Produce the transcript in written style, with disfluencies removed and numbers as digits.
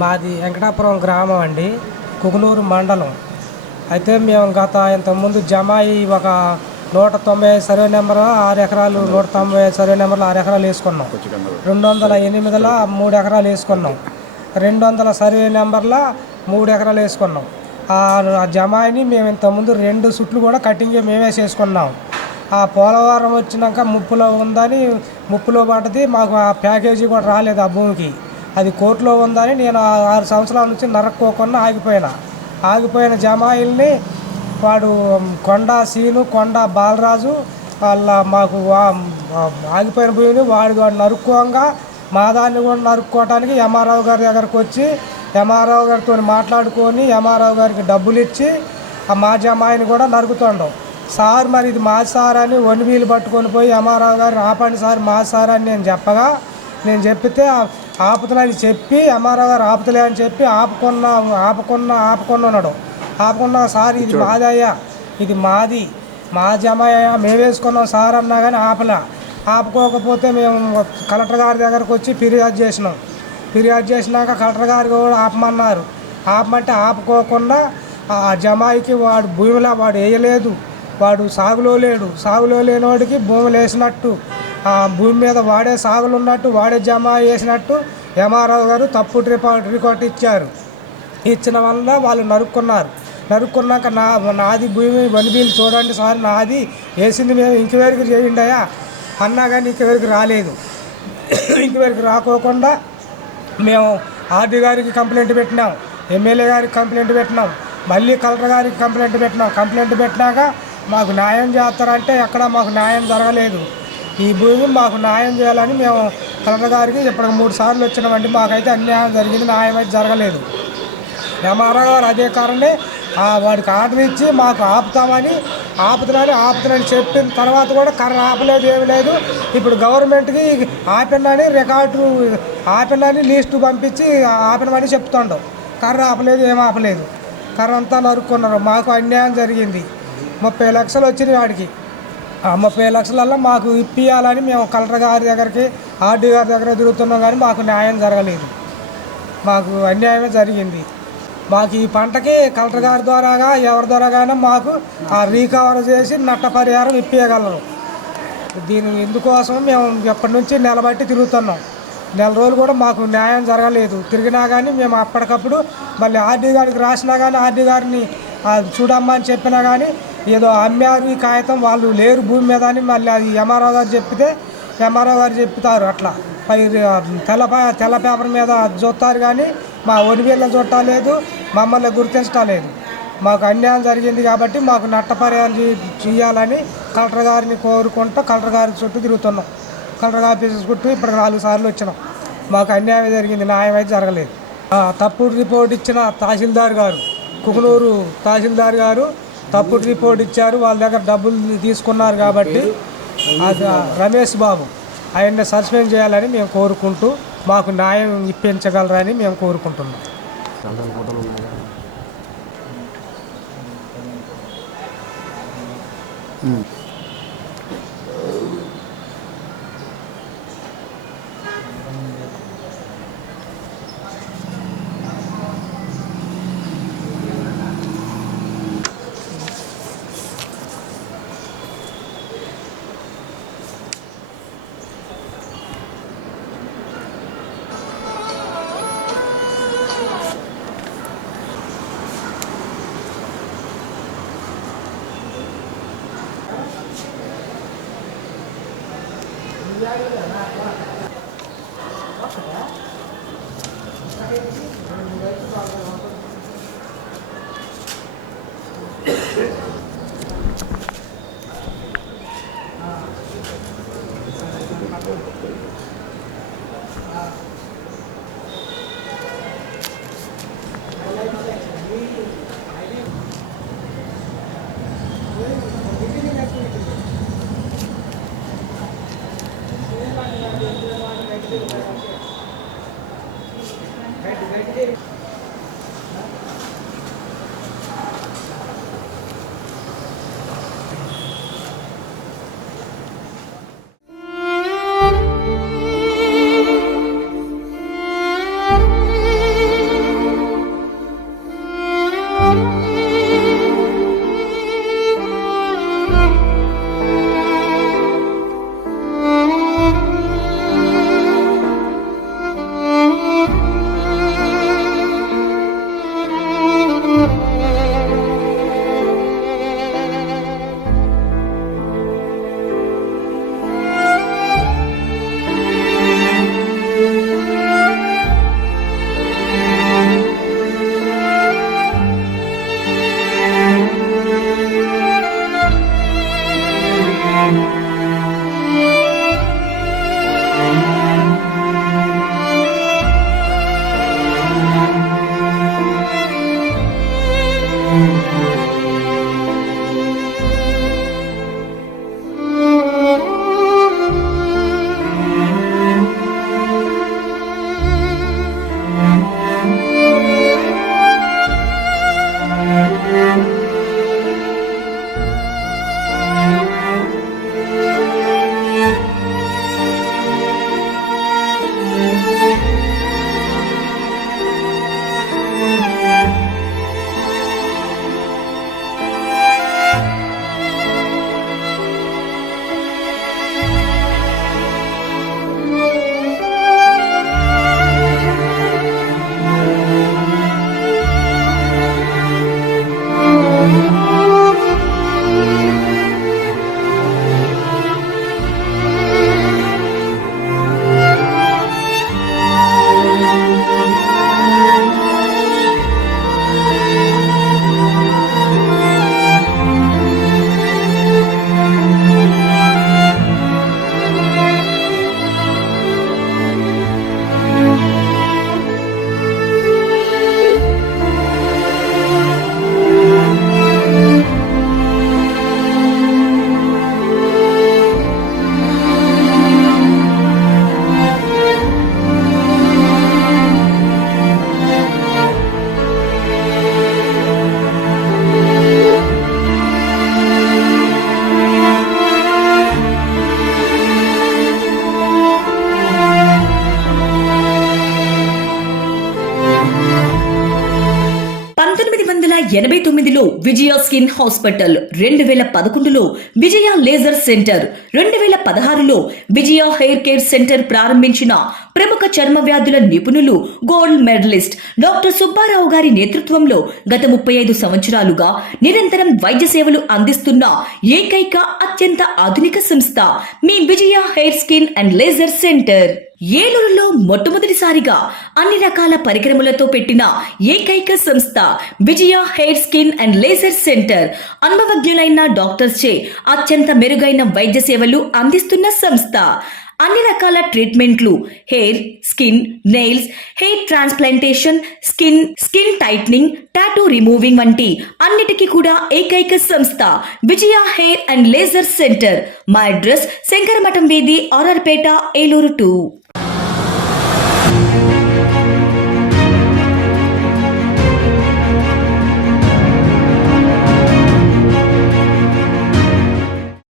మాది వెంకటాపురం గ్రామం అండి, కుకునూరు మండలం. అయితే మేము ఇంతకుముందు జమాయి ఒక 195 సర్వే నెంబర్ 6 ఎకరాలు, 195 సర్వే నెంబర్లు 6 ఎకరాలు వేసుకున్నాం. 208లో 3 ఎకరాలు వేసుకున్నాం. 200 సర్వే నెంబర్ల 3 ఎకరాలు వేసుకున్నాం. ఆ జమాయిని మేము ఇంతకుముందు 2 సుట్లు కూడా కటింగ్ మేమే చేసుకున్నాం. ఆ పోలవరం వచ్చినాక ముప్పులో పడ్డది. మాకు ఆ ప్యాకేజీ కూడా రాలేదు. ఆ భూమికి అది కోర్టులో ఉందని నేను 6 సంవత్సరాల నుంచి నరక్కోకుండా ఆగిపోయిన జమాయిల్ని వాడు కొండ సీను, కొండ బాలరాజు వాళ్ళ మాకు ఆగిపోయిన భూమిని వాడు నరుక్కోగా మా దాన్ని కూడా నరుక్కోవటానికి ఎంఆర్ఓ గారి దగ్గరకు వచ్చి ఎంఆర్ఓ గారితో మాట్లాడుకొని ఎంఆర్ఓ గారికి డబ్బులు ఇచ్చి మా జమాయిని కూడా నరుకుతుండవు. సార్ మరి ఇది మా సార్ అని వన్వీలు పట్టుకొని పోయి ఎంఆర్ఓ గారిని ఆపండి సార్, మా సార్ అని నేను చెప్పితే ఆపుతున్నాను చెప్పి ఎంఆర్ఓ గారు ఆపుతలే అని చెప్పి ఆపుకున్నాడు. ఆపుకున్నా సార్ ఇది మాదయ్యా, ఇది మా జమాయ్యా, మేము వేసుకున్నాం సార్ అన్నా కానీ ఆపుకోకపోతే మేము కలెక్టర్ గారి దగ్గరకు వచ్చి ఫిర్యాదు చేసినాక కలెక్టర్ గారు కూడా ఆపమంటే ఆపుకోకుండా ఆ జమాయికి వాడు భూమిలో వాడు వేయలేదు. వాడు సాగులో లేనివాడికి భూములు వేసినట్టు, ఆ భూమి మీద వాడే సాగులు ఉన్నట్టు, వాడే జమా వేసినట్టు ఎంఆర్ఓ గారు తప్పుడు రికార్డు ఇచ్చిన వల్ల వాళ్ళు నరుక్కున్నాక నాది భూమి వనిబీలు చూడండి సార్, నాది వేసింది మేము ఇంకవరకు చేయండియా అన్నా కానీ ఇంకవరకు రాలేదు. ఇంకవరకు రాకోకుండా మేము ఆర్డీ గారికి కంప్లైంట్ పెట్టినాం, ఎమ్మెల్యే గారికి కంప్లైంట్ పెట్టినాం, మళ్ళీ కలెక్టర్ గారికి కంప్లైంట్ పెట్టినాక మాకు న్యాయం చేస్తారంటే ఎక్కడ మాకు న్యాయం జరగలేదు. ఈ భూమి మాకు న్యాయం చేయాలని మేము కలెక్టర్ గారికి ఇప్పటికి 3 సార్లు వచ్చినామండి. మాకైతే అన్యాయం జరిగింది, న్యాయం అయితే జరగలేదు. ఎంఆర్ఓ గారు అదే కారణమే వాడికి ఆర్డర్ ఇచ్చి మాకు ఆపుతున్నాని చెప్పిన తర్వాత కూడా కర్ర ఆపలేదు, ఏమి లేదు. ఇప్పుడు గవర్నమెంట్కి ఆపినని లిస్టు పంపించి ఆపినమని చెప్తుండవు. కర్ర ఆపలేదు, ఏం ఆపలేదు. కర్ర అంతా నరుక్కున్నారు. మాకు అన్యాయం జరిగింది. 30 లక్షలు వచ్చినాయి వాడికి. ఆ 30 లక్షలల్లో మాకు ఇప్పియాలని మేము కలెక్టర్ గారి దగ్గరికి, ఆర్డీ గారి దగ్గర తిరుగుతున్నాం కానీ మాకు న్యాయం జరగలేదు. మాకు అన్యాయమే జరిగింది. మాకు ఈ పంటకి కలెక్టర్ గారి ద్వారాగా ఎవరి ద్వారాగానే మాకు రీకవర్ చేసి నష్టపరిహారం ఇప్పించగలరు. ఇందుకోసం మేము ఎప్పటి నుంచి నెలబట్టి తిరుగుతున్నాం. 4 రోజులు కూడా మాకు న్యాయం జరగలేదు. తిరిగినా కానీ మేము అప్పటికప్పుడు మళ్ళీ ఆర్డీ గారికి రాసినా కానీ, ఆర్డీ గారిని చూడమ్మా అని చెప్పినా కానీ ఏదో అమ్మారు ఈ కాగితం, వాళ్ళు లేరు భూమి మీద అని మళ్ళీ అది ఎంఆర్ఓ గారు చెప్తారు. అట్లా తెల్ల పేపర్ మీద చూస్తారు కానీ మా ఒడిబిళ్ళని చుట్టలేదు, మమ్మల్ని గుర్తించలేదు. మాకు అన్యాయం జరిగింది కాబట్టి మాకు నష్టపరిహారం చేయాలని కలెక్టర్ గారిని కోరుకుంటూ కలెక్టర్ గారి చుట్టూ తిరుగుతున్నాం. కలెక్టర్ ఆఫీసెస్ చుట్టూ ఇప్పుడు 4 సార్లు వచ్చినాం. మాకు అన్యాయం జరిగింది, న్యాయం అయితే జరగలేదు. తప్పుడు రిపోర్ట్ ఇచ్చిన తహసీల్దార్ గారు, కుకునూరు తహసీల్దార్ గారు తప్పుడు రిపోర్ట్ ఇచ్చారు. వాళ్ళ దగ్గర డబ్బులు తీసుకున్నారు కాబట్టి అది రమేష్ బాబు ఆయన్ని సస్పెండ్ చేయాలని మేము కోరుకుంటూ మాకు న్యాయం ఇప్పించగలరని మేము కోరుకుంటున్నాం. 1989లో విజయ స్కిన్ హాస్పిటల్, 2011లో విజయ లేజర్ సెంటర్, 2016లో విజయ హెయిర్ కేర్ సెంటర్ ప్రారంభించిన ప్రముఖ చర్మ వ్యాధుల నిపుణులు గోల్డ్ మెడలిస్ట్ డాక్టర్ సుబ్బారావు గారి నేతృత్వంలో గత 35 సంవత్సరాలుగా నిరంతరం వైద్య సేవలు అందిస్తున్న ఏకైక అత్యంత ఆధునిక సంస్థ మీ విజయ hair skin and laser centre. ఏలూరులో మొట్టమొదటిసారిగా అన్ని రకాల పరికరములతో పెట్టిన ఏకైక సంస్థ విజయ hair skin and laser centre. అనుభవజ్ఞులైన డాక్టర్స్ చే అత్యంత మెరుగైన వైద్య సేవలు అందిస్తున్న సంస్థ. అన్ని రకాల ట్రీట్మెంట్లు, hair, skin, nails, hair transplantation, skin tightening, tattoo removing వంటి అన్నిటికీ కూడా ఏకైక సంస్థ విజయ హెయిర్ అండ్ లేజర్ సెంటర్. మా అడ్రస్ శంకరమఠం వీధి, ఆర్ఆర్పేట, ఏలూరు 2.